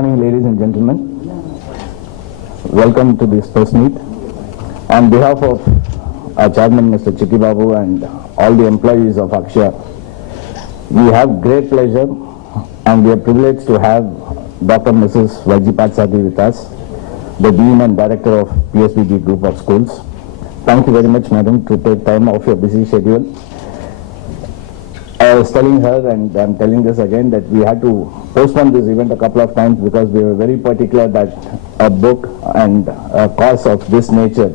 morning, ladies and gentlemen. Welcome to this press meet. On behalf of our chairman, Mr. Chitti Babu, and all the employees of Akshaya, we have great pleasure and we are privileged to have Dr. Mrs. Y.G. Parthasarathy with us, the Dean and Director of PSBG Group of Schools. Thank you very much, madam, to take time off your busy schedule. I was telling her, and I'm telling this again, that we had to postpone this event a couple of times because we were very particular that a book and a cause of this nature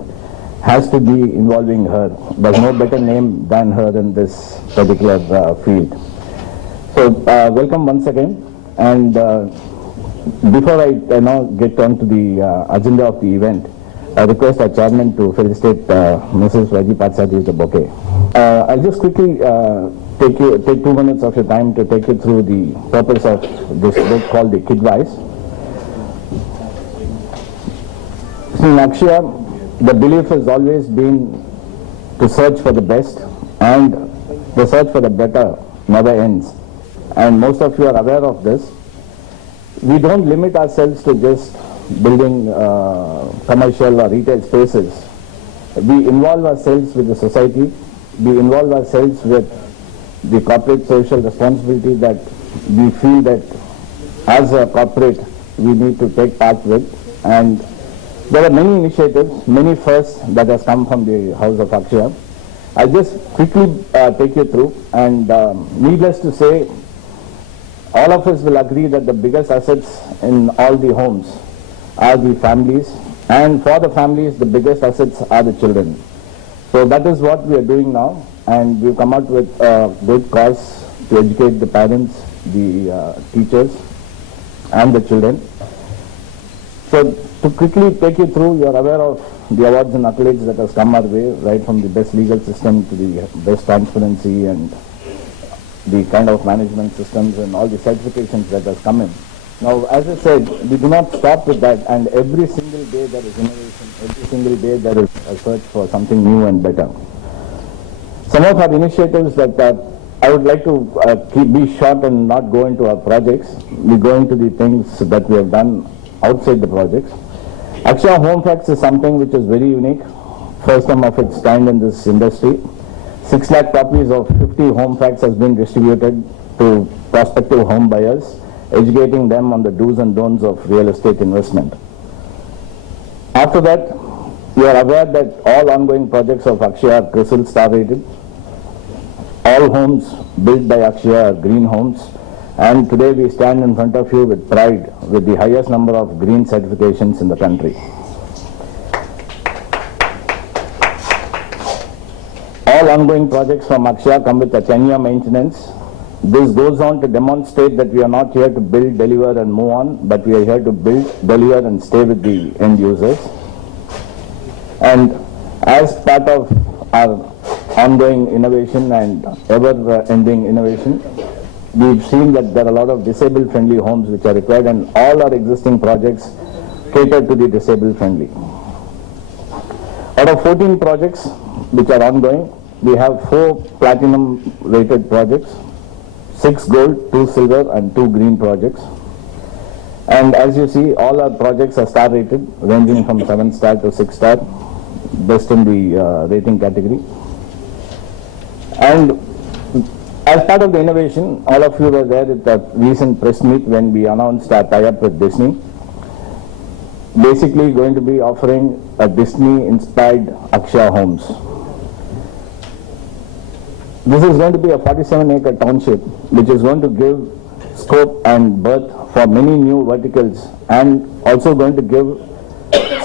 has to be involving her. There's no better name than her in this particular field. So welcome once again, and before I now get on to the agenda of the event, I request our chairman to felicitate Mrs. Y.G. Parthasarathy with the bouquet. I'll just quickly take 2 minutes of your time to take you through the purpose of this book called the Kidwise. So in Akshaya, the belief has always been to search for the best, and the search for the better never ends. And most of you are aware of this. We don't limit ourselves to just building commercial or retail spaces. We involve ourselves with the society. We involve ourselves with the corporate social responsibility that we feel that as a corporate we need to take part with. And there are many initiatives, many firsts that has come from the House of Akshaya. I'll just quickly take you through, and needless to say, all of us will agree that the biggest assets in all the homes are the families, and for the families the biggest assets are the children. So that is what we are doing now, and we've come out with a good cause to educate the parents, the teachers and the children. So to quickly take you through, you are aware of the awards and accolades that has come our way, right from the best legal system to the best transparency and the kind of management systems and all the certifications that has come in. Now, as I said, we do not stop with that, and every single day there is innovation, every single day there is a search for something new and better. Some of our initiatives that I would like to be short and not go into our projects. We go into the things that we have done outside the projects. Akshaya Home Facts is something which is very unique, first time of its kind in this industry. 6 lakh copies of 50 home facts has been distributed to prospective home buyers, educating them on the do's and don'ts of real estate investment. After that, you are aware that all ongoing projects of Akshaya are CRISIL star rated. All homes built by Akshaya are green homes, and today we stand in front of you with pride with the highest number of green certifications in the country. All ongoing projects from Akshaya come with a 10-year maintenance. This goes on to demonstrate that we are not here to build, deliver and move on, but we are here to build, deliver and stay with the end users. And as part of our ongoing innovation and ever-ending innovation, we've seen that there are a lot of disabled-friendly homes which are required, and all our existing projects cater to the disabled-friendly. Out of 14 projects which are ongoing, we have 4 platinum-rated projects, 6 gold, 2 silver and 2 green projects. And as you see, all our projects are star rated, ranging from 7 star to 6 star, best in the rating category. And as part of the innovation, all of you were there at the recent press meet when we announced our tie-up with Disney. Basically going to be offering a Disney-inspired Akshaya homes. This is going to be a 47-acre township which is going to give scope and birth for many new verticals, and also going to give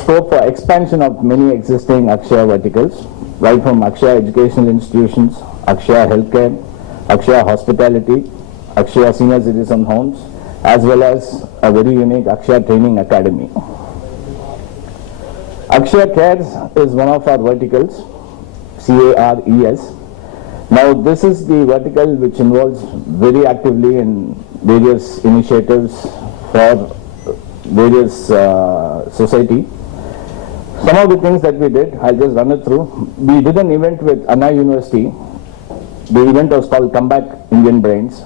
scope for expansion of many existing Akshaya verticals, right from Akshaya educational institutions, Akshaya healthcare, Akshaya hospitality, Akshaya senior citizen homes, as well as a very unique Akshaya training academy. Akshaya Cares is one of our verticals, CARES. Now this is the vertical which involves very actively in various initiatives for various society. Some of the things that we did, I'll just run it through. We did an event with Anna University. The event was called Come Back Indian Brains,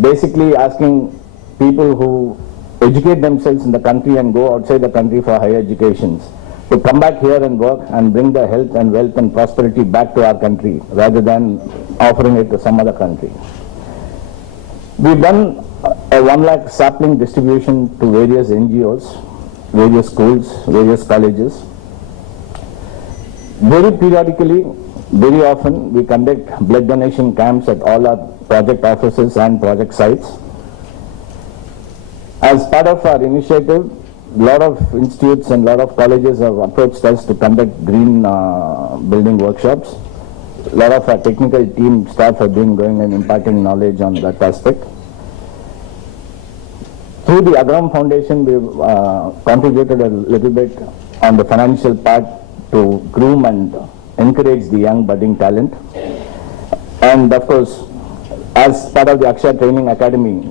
basically asking people who educate themselves in the country and go outside the country for higher educations, to come back here and work and bring the health and wealth and prosperity back to our country rather than offering it to some other country. We've done a 1 lakh sapling distribution to various NGOs, various schools, various colleges. Very periodically, very often, we conduct blood donation camps at all our project offices and project sites. As part of our initiative, a lot of institutes and a lot of colleges have approached us to conduct green building workshops. A lot of our technical team staff have been going and imparting knowledge on that aspect. Through the Agram Foundation, we've contributed a little bit on the financial part to groom and encourage the young budding talent. And of course, as part of the Akshaya Training Academy,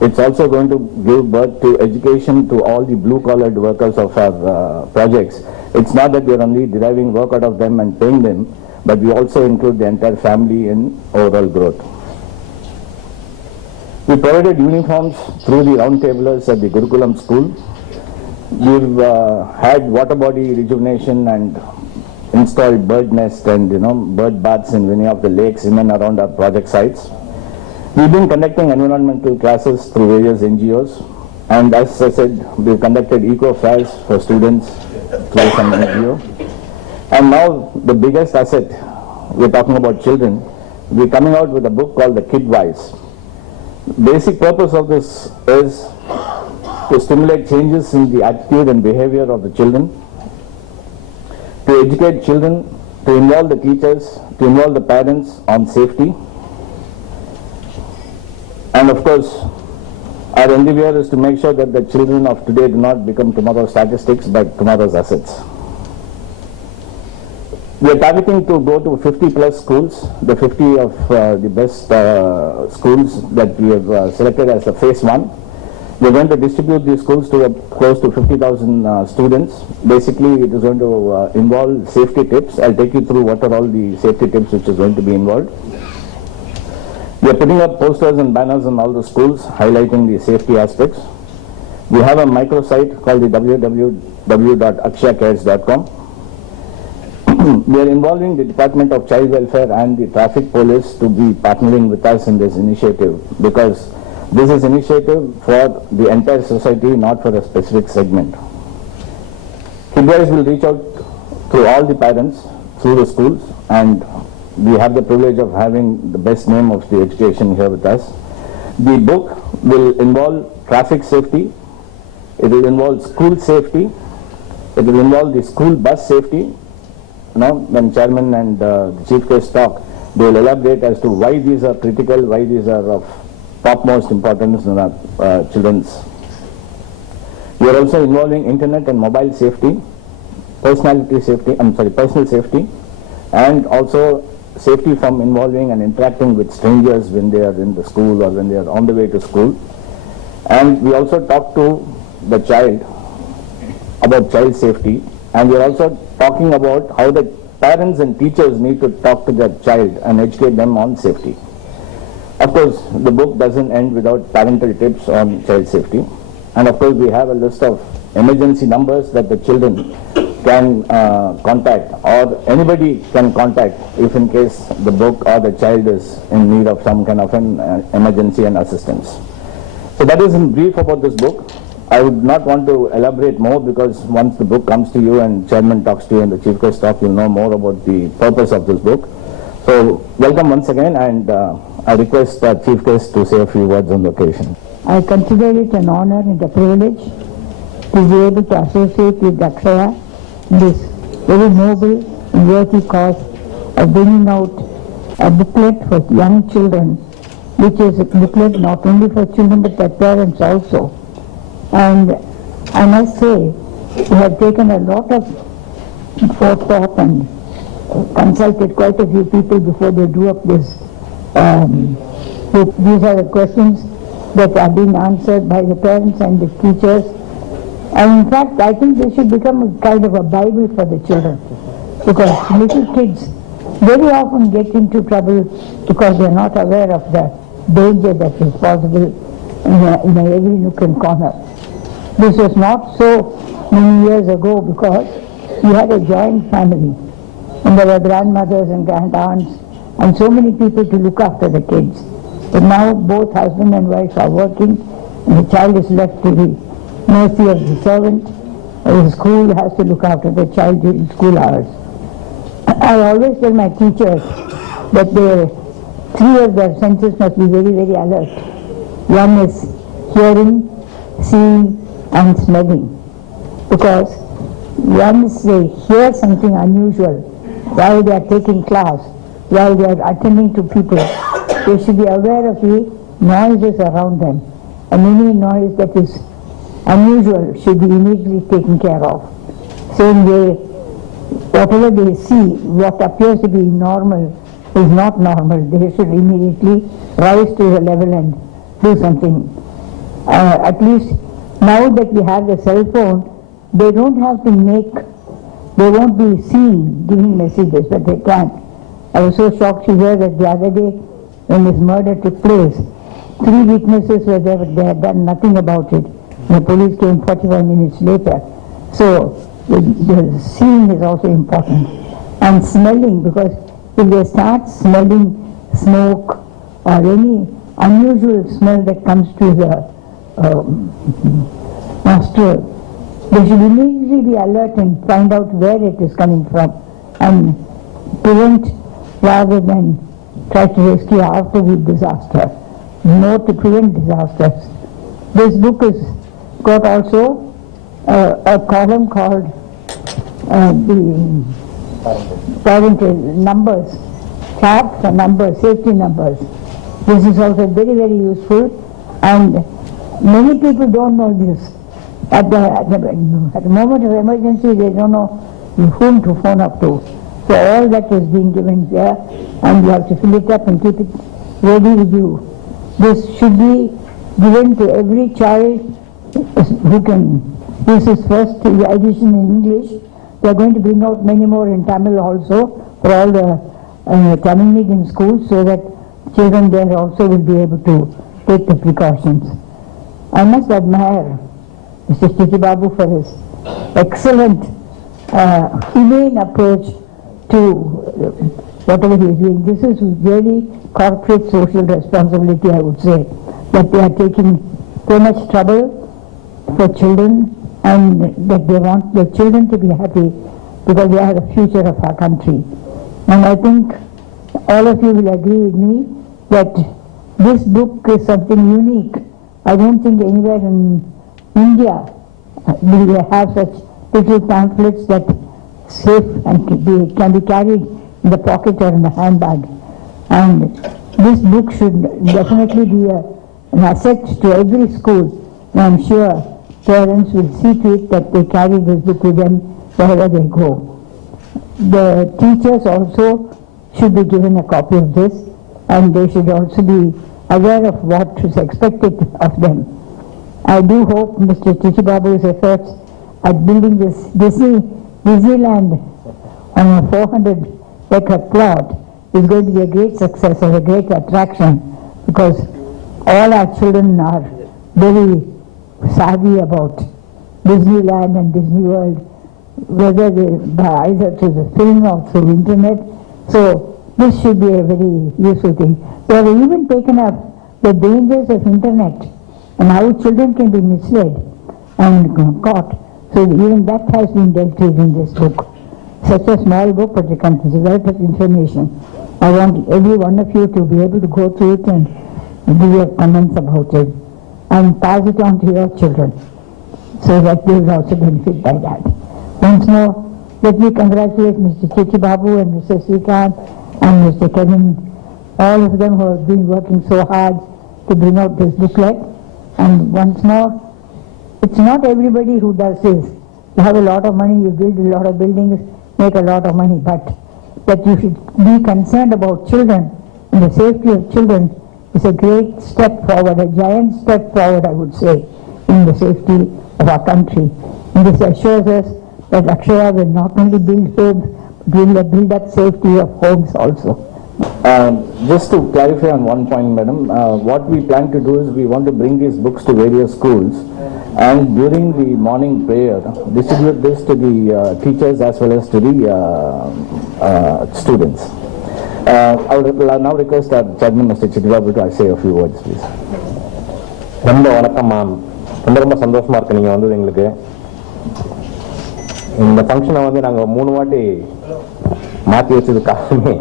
it's also going to give birth to education to all the blue-collared workers of our projects. It's not that we're only deriving work out of them and paying them, but we also include the entire family in overall growth. We provided uniforms through the roundtablers at the Gurukulam school. We've had water body rejuvenation and installed bird nests and bird baths in many of the lakes in and around our project sites. We've been conducting environmental classes through various NGOs, and as I said, we've conducted eco fairs for students through some NGO. And now the biggest asset, we're talking about children, we're coming out with a book called The Kid Wise. Basic purpose of this is to stimulate changes in the attitude and behavior of the children, to educate children, to involve the teachers, to involve the parents on safety. And of course, our endeavor is to make sure that the children of today do not become tomorrow's statistics but tomorrow's assets. We are targeting to go to 50 plus schools, the 50 of the best schools that we have selected as the phase 1. We are going to distribute these schools to close to 50,000 students. Basically, it is going to involve safety tips. I'll take you through what are all the safety tips which is going to be involved. We are putting up posters and banners in all the schools highlighting the safety aspects. We have a microsite called the www.akshayacares.com. We are involving the Department of Child Welfare and the Traffic Police to be partnering with us in this initiative, because this is initiative for the entire society, not for a specific segment. KidWise will reach out to all the parents through the schools, and we have the privilege of having the best name of the education here with us. The book will involve traffic safety, it will involve school safety, it will involve the school bus safety. When chairman and the chief guest talk, they will elaborate as to why these are critical, why these are of topmost importance in our children's. We are also involving internet and mobile safety, personal safety, and also safety from involving and interacting with strangers when they are in the school or when they are on the way to school. And we also talk to the child about child safety, and we are also talking about how the parents and teachers need to talk to their child and educate them on safety. Of course, the book doesn't end without parental tips on child safety. And of course, we have a list of emergency numbers that the children can contact, or anybody can contact if in case the book or the child is in need of some kind of an emergency and assistance. So that is in brief about this book. I would not want to elaborate more, because once the book comes to you and chairman talks to you and the chief guest talks, you'll know more about the purpose of this book. So welcome once again, and I request the chief guest to say a few words on the occasion. I consider it an honor and a privilege to be able to associate with Akshaya in this very noble and worthy cause of bringing out a booklet for young children, which is a booklet not only for children but their parents also. And I must say, we have taken a lot of forethought and consulted quite a few people before they drew up this book. These are the questions that are being answered by the parents and the teachers. And in fact, I think they should become a kind of a Bible for the children, because little kids very often get into trouble because they are not aware of the danger that is possible in every nook and corner. This was not so many years ago because we had a joint family and there were grandmothers and grandaunts and so many people to look after the kids. But now both husband and wife are working and the child is left to the mercy of the servant. The school has to look after the child during school hours. I always tell my teachers that three of their senses must be very, very alert. One is hearing, seeing and smelling. Because once they hear something unusual while they are taking class, while they are attending to people, they should be aware of the noises around them. And any noise that is unusual should be immediately taken care of. Same way, whatever they see, what appears to be normal is not normal. They should immediately rise to the level and do something. At least now that we have the cell phone, they don't have to they won't be seen giving messages, but they can. I was so shocked to hear that the other day when this murder took place, 3 witnesses were there, but they had done nothing about it. The police came 45 minutes later. So the seeing is also important. And smelling, because if they start smelling smoke or any unusual smell that comes to the nostril, they should immediately be alert and find out where it is coming from and prevent rather than try to rescue after the disaster. More to prevent disasters. This book has got also a column called the parental numbers, chart for numbers, safety numbers. This is also very, very useful, and many people don't know this. At the moment of emergency, they don't know whom to phone up to. So all that is being given here, and you have to fill it up and keep it ready with you. This should be given to every child who can. This is first edition in English. They are going to bring out many more in Tamil also for all the Tamil medium schools, so that children there also will be able to take the precautions. I must admire Mr. Chitti Babu for his excellent humane approach to whatever he is doing. This is really corporate social responsibility, I would say, that they are taking so much trouble for children and that they want the children to be happy because they are the future of our country. And I think all of you will agree with me that this book is something unique. I don't think anywhere in India will they have such little pamphlets that safe and can be carried in the pocket or in the handbag. And this book should definitely be an asset to every school. And I'm sure parents will see to it that they carry this book with them wherever they go. The teachers also should be given a copy of this, and they should also be aware of what is expected of them. I do hope Mr. Chitti Babu's efforts at building this Disneyland on a 400-acre plot is going to be a great success and a great attraction, because all our children are very savvy about Disneyland and Disney World, whether either through the film or through internet. So this should be a very useful thing. They have even taken up the dangers of internet and how children can be misled and caught. So even that has been dealt with in this book. Such a small book, but it contains a lot of information. I want every one of you to be able to go through it and give your comments about it and pass it on to your children so that they will also benefit by that. Once more, let me congratulate Mr. Chitti Babu and Mr. Srikanth and Mr. Kevin, all of them who have been working so hard to bring out this booklet. And once more, it's not everybody who does this. You have a lot of money, you build a lot of buildings, make a lot of money, but that you should be concerned about children and the safety of children is a great step forward, a giant step forward, I would say, in the safety of our country. And this assures us that Akshaya will not only build homes, but will build up safety of homes also. Just to clarify on one point, madam, what we plan to do is we want to bring these books to various schools and during the morning prayer, distribute this to the teachers as well as to the students. I would now request our chairman, Mr. Chittibabu, to say a few words, please. ரொம்ப வணக்கம் மேம். ரொம்ப சந்தோஷமா இருக்கு நீங்க வந்தது. எங்களுக்கு இந்த ஃபங்க்ஷனை வந்து நாங்கள் 3 வாட்டி மாற்றி வச்சது காரணமே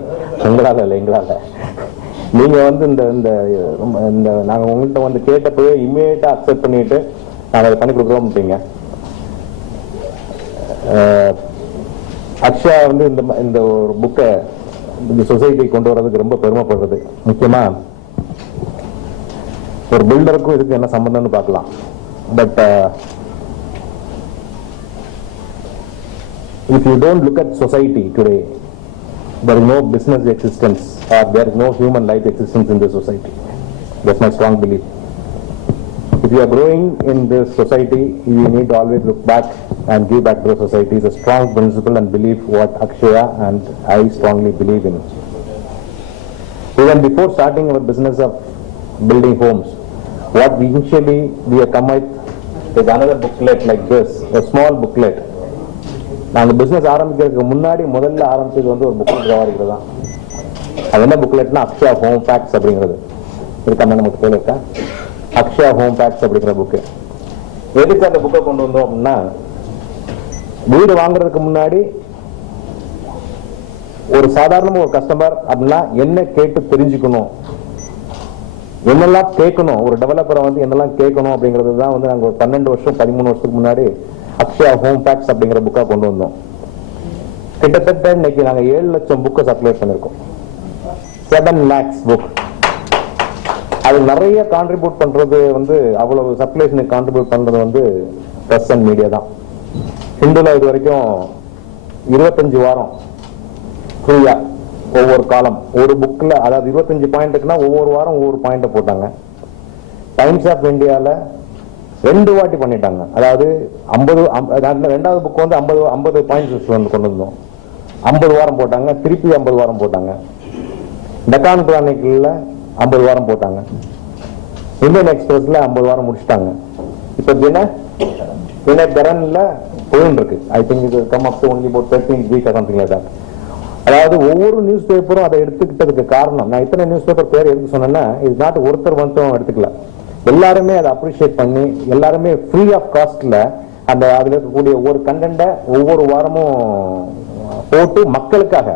உங்களால் இல்லை, எங்களால். நீங்கள் வந்து இந்த நாங்கள் உங்கள்கிட்ட வந்து கேட்டப்பவே இம்மீடியட்டாக அக்செப்ட் பண்ணிட்டு நாங்கள் அதை பண்ணி கொடுக்குறோம்ட்டீங்க. அக்ஷயா வந்து இந்த ஒரு புக்கை இந்த சொசைட்டி கொண்டு வர்றதுக்கு ரொம்ப பெருமைப்படுறது. முக்கியமாக ஒரு பில்டருக்கும் இதுக்கு என்ன சம்பந்தம்னு பார்க்கலாம். But if you don't look at society today, there is no business existence or there is no human life existence in this society. That's my strong belief. If you are growing in this society, you need to always look back and give back to the society. It's a strong principle and belief what Akshaya and I strongly believe in. Even before starting our business of building homes, what we initially we have come with is another booklet like this, a small booklet. நாங்கள் பிஸ்னஸ் ஆரம்பிக்கிறதுக்கு முன்னாடி முதல்ல ஆரம்பிச்சது வந்து ஒரு புக்லெட் தயாரிக்கிறது தான். அது என்ன புக்லெட்னா அக்ஷயா ஹோம் பேக்ஸ் அப்படிங்கிறது இருக்கா, நமக்கு பேர் இருக்கா, அக்ஷயா ஹோம் பேக்ஸ் அப்படிங்கிற புக்கு. எதுக்கு அந்த புக்கை கொண்டு வந்தோம் அப்படின்னா, வீடு வாங்குறதுக்கு முன்னாடி ஒரு சாதாரண ஒரு கஸ்டமர் அப்படின்னா என்ன கேட்டு தெரிஞ்சுக்கணும், என்னெல்லாம் கேட்கணும், ஒரு டெவலப்பரை வந்து என்னெல்லாம் கேட்கணும் அப்படிங்கிறது தான் வந்து நாங்கள் ஒரு 12 வருஷம் 13 வருஷத்துக்கு முன்னாடி அக்ஷயா ஹோம் பேக்ஸ் அப்படிங்கிற புக்கா கொண்டு வந்தோம். கிட்டத்தட்ட இன்னைக்கு நாங்க 7 லட்சம் புக்கை சப்ளை பண்ணிருக்கோம். 7 lakhs புக். அது நிறைய கான்ட்ரிபியூட் பண்றது வந்து அவ்வளவு சப்ளைஷனுக்கு கான்ட்ரிபியூட் பண்றது வந்து பிரஸ் அண்ட் மீடியா தான். ஹிந்துல இது வரைக்கும் 25 வாரம் ஃப்ரீயா ஒவ்வொரு காலம் ஒரு புக்ல, அதாவது 25 பாயிண்ட்டுக்குன்னா ஒவ்வொரு வாரம் ஒவ்வொரு பாயிண்ட போட்டாங்க. டைம்ஸ் ஆஃப் இந்தியாவில் 2 வாட்டி பண்ணிட்டாங்க. அதாவது 50 ரெண்டாவது புக் வந்து 50 பாயிண்ட்ஸ் கொண்டு வந்தோம். 50 வாரம் போட்டாங்க, திருப்பி 50 வாரம் போட்டாங்க. டெக்கான் கிரானிக்கல்ல 50 வாரம் போட்டாங்க. இந்தியன் எக்ஸ்பிரஸ்ல 50 வாரம் முடிச்சிட்டாங்க. இப்ப தினகரன்ல போயின்னு இருக்கு. ஐ திங்க் இது come up to only about 13 week or something like that. அதாவது ஒவ்வொரு நியூஸ் பேப்பரும் அதை எடுத்துக்கிட்டதுக்கு காரணம், நான் இத்தனை நியூஸ் பேப்பர் பேர் எதுக்கு சொன்னேன்னா, இது நாட்டு ஒருத்தர் மட்டும் எடுத்துக்கல, எல்லாருமே அதை அப்ரிஷியேட் பண்ணி எல்லாருமே ஃப்ரீ ஆஃப் காஸ்ட்ல அந்த அதுல இருக்கக்கூடிய ஒவ்வொரு கண்டென்ட்டை ஒவ்வொரு வாரமும் போட்டு மக்களுக்காக,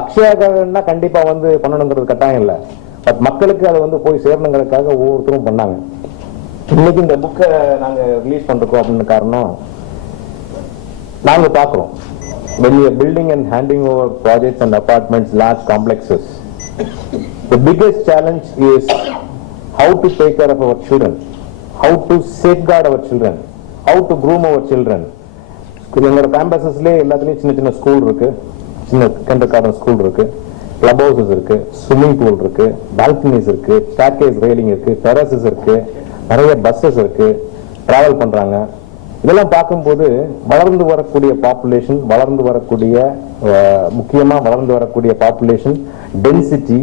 அக்ஷயாக்காகன்னா கண்டிப்பா வந்து பண்ணணுங்கிறது கட்டாயம் இல்லை, பட் மக்களுக்கு அதை வந்து போய் சேரணுங்கிறதுக்காக ஒவ்வொருத்தரும் பண்ணாங்க. இன்னைக்கு இந்த புக்கை நாங்க ரிலீஸ் பண்றோம் அப்படின்னு காரணம், நாங்க பாக்குறோம் when we are building and handing over projects and apartments, large complexes, the biggest challenge is how to take care of our children, how to safeguard our children, how to groom our children. எங்களோட கேம்பஸஸ்லேயே எல்லாத்துலேயும் சின்ன சின்ன ஸ்கூல் இருக்கு, சின்ன kinder garden school இருக்கு, club houses இருக்கு, swimming pool இருக்கு, பால்கனிஸ் இருக்கு, ஸ்டார்கேஸ் ரெயிலிங் இருக்கு, டெரஸஸ் இருக்கு, நிறைய பஸ்ஸஸ் இருக்கு, டிராவல் பண்றாங்க. இதெல்லாம் பார்க்கும்போது வளர்ந்து வரக்கூடிய பாப்புலேஷன், முக்கியமா வளர்ந்து வரக்கூடிய பாப்புலேஷன் டென்சிட்டி,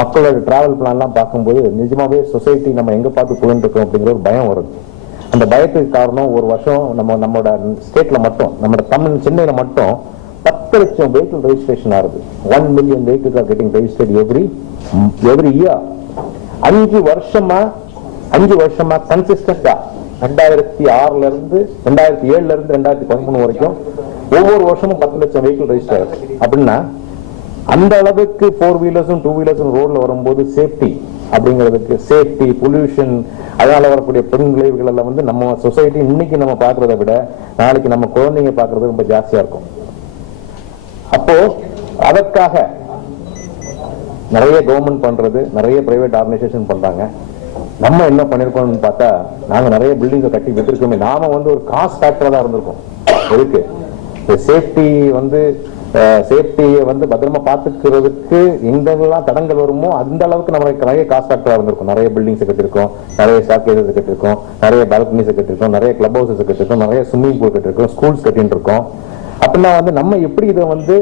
மக்களோட டிராவல் பிளான்லாம் பார்க்கும்போது நிஜமாவே சொசைட்டி நம்ம எங்க பார்த்து போயிட்டு இருக்கோம் அப்படிங்கிற ஒரு பயம் வருது. அந்த பயத்துக்கு காரணம், ஒரு வருஷம் நம்மளோட ஸ்டேட்ல மட்டும், நம்ம சென்னையில மட்டும் 10 லட்சம் வெஹிக்கிள் ரெஜிஸ்ட்ரேஷன் ஆகுது. 1 million vehicles are getting registered every year. 5 வருஷமா கன்சிஸ்டன்டா 2006ல இருந்து 2007ல இருந்து 2013 வரைக்கும் ஒவ்வொரு வருஷமும் 10 லட்சம் வெஹிக்கிள் ரெஜிஸ்டர் ஆகுது. அப்படின்னா அந்த அளவுக்கு 4 வீலர்ஸும் 2 வீலர்ஸும் ரோட்ல வரும்போது சேஃப்டி அப்படிங்கிறதுக்கு, சேஃப்டி, பொல்யூஷன், அதனால வரக்கூடிய பெண் விளைவுகள் எல்லாம் வந்து நம்ம சொசைட்டி இன்னைக்கு நம்ம பாக்குறத விட நாளைக்கு நம்ம குழந்தைங்க பாக்குறது ரொம்ப ஜாஸ்தியா இருக்கும். அப்போ அதற்காக நிறைய கவர்மெண்ட் பண்றது, நிறைய பிரைவேட் ஆர்கனைசேஷன் பண்றாங்க. நம்ம என்ன பண்ணிருக்கோம்னு பார்த்தா, நாங்க நிறைய பில்டிங்கை கட்டி விட்டுருக்கோமே, நாம வந்து ஒரு காஸ்ட் ஃபேக்டரா தான் இருந்திருக்கோம். எதுக்கு சேஃப்டியை வந்து பத்திரமா பாத்துக்கிறதுக்கு எங்கெல்லாம் தடங்கள் வருமோ அந்த அளவுக்கு நமக்கு நிறைய காஸ்ட் ஃபேக்டரா இருந்திருக்கும். நிறைய பில்டிங்ஸ் கட்டிருக்கோம், நிறைய ஸ்டார்கேஸஸ் கட்டிருக்கோம், நிறைய பால்கனிஸ் கட்டிருக்கோம், நிறைய கிளப் ஹவுசஸ் கட்டிருக்கோம், நிறைய ஸ்விம்மிங் பூல் கட்டிருக்கோம், ஸ்கூல்ஸ் கட்டிட்டு இருக்கோம். அப்படின்னா வந்து நம்ம எப்படி இதை வந்து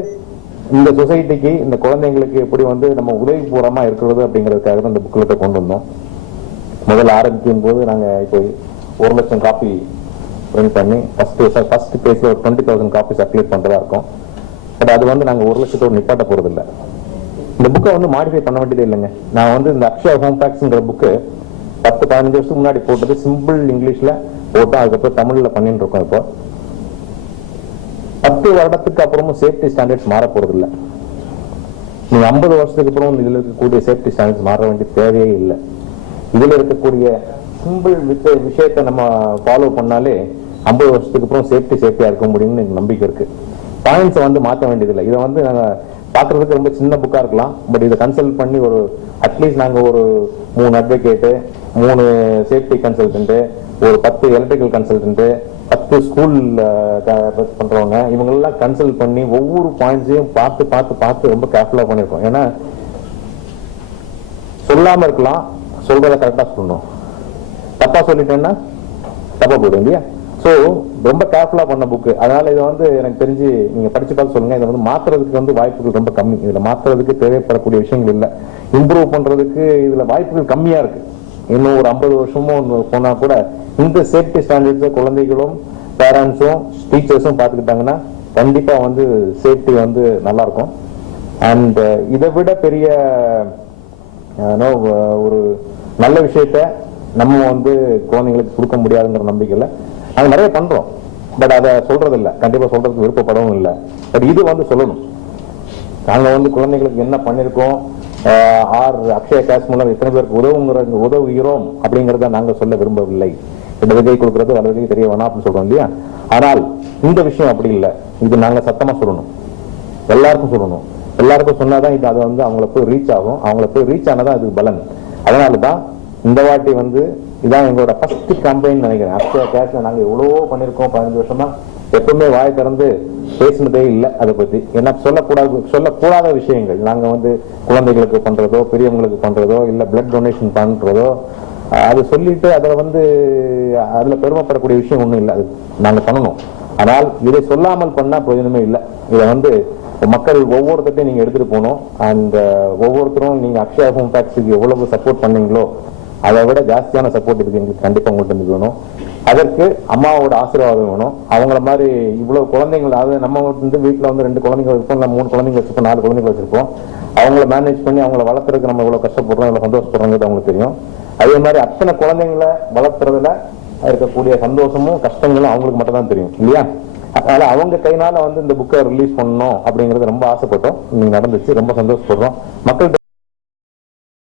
இந்த சொசைட்டிக்கு, இந்த குழந்தைங்களுக்கு எப்படி வந்து நம்ம உதவி பூர்வமா இருக்கிறது அப்படிங்கிறதுக்காக தான் இந்த புக்லெட்டை கொண்டு வந்தோம். முதல்ல ஆரம்பிக்கும் போது நாங்க இப்போ 1,00,000 காப்பி பிரிண்ட் பண்ணி ஃபர்ஸ்ட் பேஜ்ல ஒரு 20,000 காப்பி சர்க்குலேட் பண்றதா இருக்கும். பட் அது வந்து நாங்கள் 1,00,000 நிப்பாட்ட போறது இல்லை. இந்த புக்கை வந்து மாடிஃபை பண்ண வேண்டியதே இல்லைங்க. நான் வந்து இந்த அக்ஷயா ஹோம் பேக்ஸ்ங்கிற புக்கு 10-15 வருஷத்துக்கு முன்னாடி போட்டது சிம்பிள் இங்கிலீஷ்ல போட்டோம். அதுக்கப்புறம் தமிழ்ல பண்ணிட்டு இருக்கோம். இப்போ 10 வருடத்துக்கு அப்புறமும் சேஃப்டி ஸ்டாண்டர்ட்ஸ் மாற போறது இல்லை. நீங்க 50 வருஷத்துக்கு அப்புறம் இதுல இருக்கக்கூடிய சேஃப்டி ஸ்டாண்டர்ட்ஸ் மாற வேண்டிய தேவையே இல்லை. இதுல இருக்கக்கூடிய சிம்பிள் விஷயத்தை நம்ம ஃபாலோ பண்ணாலே 50 வருஷத்துக்கு அப்புறம் சேஃப்டியா இருக்க முடியும்னு எனக்கு நம்பிக்கை இருக்கு. பாயிண்ட்ஸை வந்து மாற்ற வேண்டியதில்லை. இதை வந்து நாங்கள் பார்க்கறதுக்கு ரொம்ப சின்ன புக்கா இருக்கலாம். பட் இதை கன்சல்ட் பண்ணி ஒரு அட்லீஸ்ட் நாங்கள் ஒரு 3 அட்வொகேட்டு, 3 சேஃப்டி கன்சல்டன்ட்டு, ஒரு 10 எலக்ட்ரிக்கல் கன்சல்டன்ட்டு, 10 ஸ்கூல் பண்றவங்க, இவங்களெல்லாம் கன்சல்ட் பண்ணி ஒவ்வொரு பாயிண்ட்ஸையும் பார்த்து ரொம்ப கேர்ஃபுல்லா பண்ணியிருக்கோம். ஏன்னா சொல்லாம இருக்கலாம், சொல்றத கரெக்டா சொல்லணும். தப்பா சொல்லிட்டேன்னா தப்பா போயிடும் இல்லையா? ஸோ ரொம்ப கேர்ஃபுல்லா பண்ண புக்கு. அதனால இதை வந்து எனக்கு தெரிஞ்சு நீங்க படிச்சு பார்த்து சொல்லுங்க. இதை வந்து மாத்துறதுக்கு வந்து வாய்ப்புகள் ரொம்ப கம்மி. இதுல மாத்துறதுக்கு தேவைப்படக்கூடிய விஷயங்கள் இல்லை. இம்ப்ரூவ் பண்றதுக்கு இதுல வாய்ப்புகள் கம்மியா இருக்கு. இன்னும் ஒரு 50 வருஷமும் போனா கூட இந்த சேஃப்டி ஸ்டாண்டர்ட்ஸை குழந்தைகளும் பேரண்ட்ஸும் டீச்சர்ஸும் பார்த்துக்கிட்டாங்கன்னா கண்டிப்பா வந்து சேஃப்டி வந்து நல்லா இருக்கும். அண்ட் இதை விட பெரிய ஒரு நல்ல விஷயத்த நம்ம வந்து குழந்தைங்களுக்கு கொடுக்க முடியாதுங்கிற நம்பிக்கையில் அது நிறைய பண்றோம். பட் அதை சொல்றது இல்லை, கண்டிப்பா சொல்றதுக்கு விருப்பப்படவும் இல்லை. பட் இது வந்து சொல்லணும். நாங்க வந்து குழந்தைங்களுக்கு என்ன பண்ணிருக்கோம், அக்ஷயா கேஷ் மூலம் எத்தனை பேருக்கு உதவுகிறோம் அப்படிங்கறத நாங்க சொல்ல விரும்பவில்லை. இடதுகை கொடுக்கறது வலதுகை தெரிய வேணாம் அப்படின்னு சொல்றோம் இல்லையா? ஆனால் இந்த விஷயம் அப்படி இல்லை. இது நாங்க சத்தமா சொல்லணும், எல்லாருக்கும் சொல்லணும். எல்லாருக்கும் சொன்னாதான் இது அது வந்து அவங்கள போய் ரீச் ஆகும். அவங்கள போய் ரீச் ஆனதான் அதுக்கு பலன். அதனாலதான் இந்த வாட்டி வந்து இதான் எங்களோட ஃபர்ஸ்ட் கேம்பெயின் நினைக்கிறேன். அக்ஷயா கேஷ்ல நாங்க எவ்வளவோ பண்ணிருக்கோம். 15 வருஷமா எப்பவுமே வாய் திறந்து பேசினதே இல்லை அதை பத்தி. ஏன்னா சொல்லக்கூடாத விஷயங்கள் நாங்க வந்து குழந்தைகளுக்கு பண்றதோ, பெரியவங்களுக்கு பண்றதோ, இல்ல பிளட் டொனேஷன் பண்றதோ, அது சொல்லிட்டு அதுல வந்து அதுல பெருமைப்படக்கூடிய விஷயம் ஒண்ணும் இல்லை. அது நாங்க பண்ணணும். ஆனால் இதை சொல்லாமல் பண்ணா பிரயோஜனமே இல்லை. இதை வந்து மக்கள் ஒவ்வொருத்தையும் நீங்க எடுத்துட்டு போகணும். அண்ட் ஒவ்வொருத்தரும் நீங்க அக்ஷயா ஹோம் பேக்ஸுக்கு எவ்வளவு சப்போர்ட் பண்ணீங்களோ அதை விட ஜாஸ்தியான சப்போர்ட் இதுக்கு எங்களுக்கு கண்டிப்பா உங்கள்கிட்ட இருந்து வேணும். அதற்கு அம்மாவோட ஆசீர்வாதம் வேணும். அவங்கள மாதிரி இவ்வளவு குழந்தைகள், அதாவது நம்ம வந்து வீட்டுல வந்து 2 குழந்தைங்க வச்சிருப்போம், 3 குழந்தைங்க வச்சிருப்போம், 4 குழந்தைங்க வச்சிருப்போம். அவங்கள மேனேஜ் பண்ணி அவங்கள வளர்த்துறதுக்கு நம்ம இவ்வளவு கஷ்டப்படுறோம், இவ்வளவு சந்தோஷப்படுறோங்கிறது அவங்களுக்கு தெரியும். அதே மாதிரி அத்தனை குழந்தைங்களை வளர்த்துறதுல இருக்கக்கூடிய சந்தோஷமும் கஷ்டங்களும் அவங்களுக்கு மட்டும் தான் தெரியும் இல்லையா? அதனால அவங்க கையினால வந்து இந்த புக்கை ரிலீஸ் பண்ணணும் அப்படிங்கறது ரொம்ப ஆசைப்பட்டோம். நீங்க நடந்துச்சு, ரொம்ப சந்தோஷப்படுறோம். மக்கள்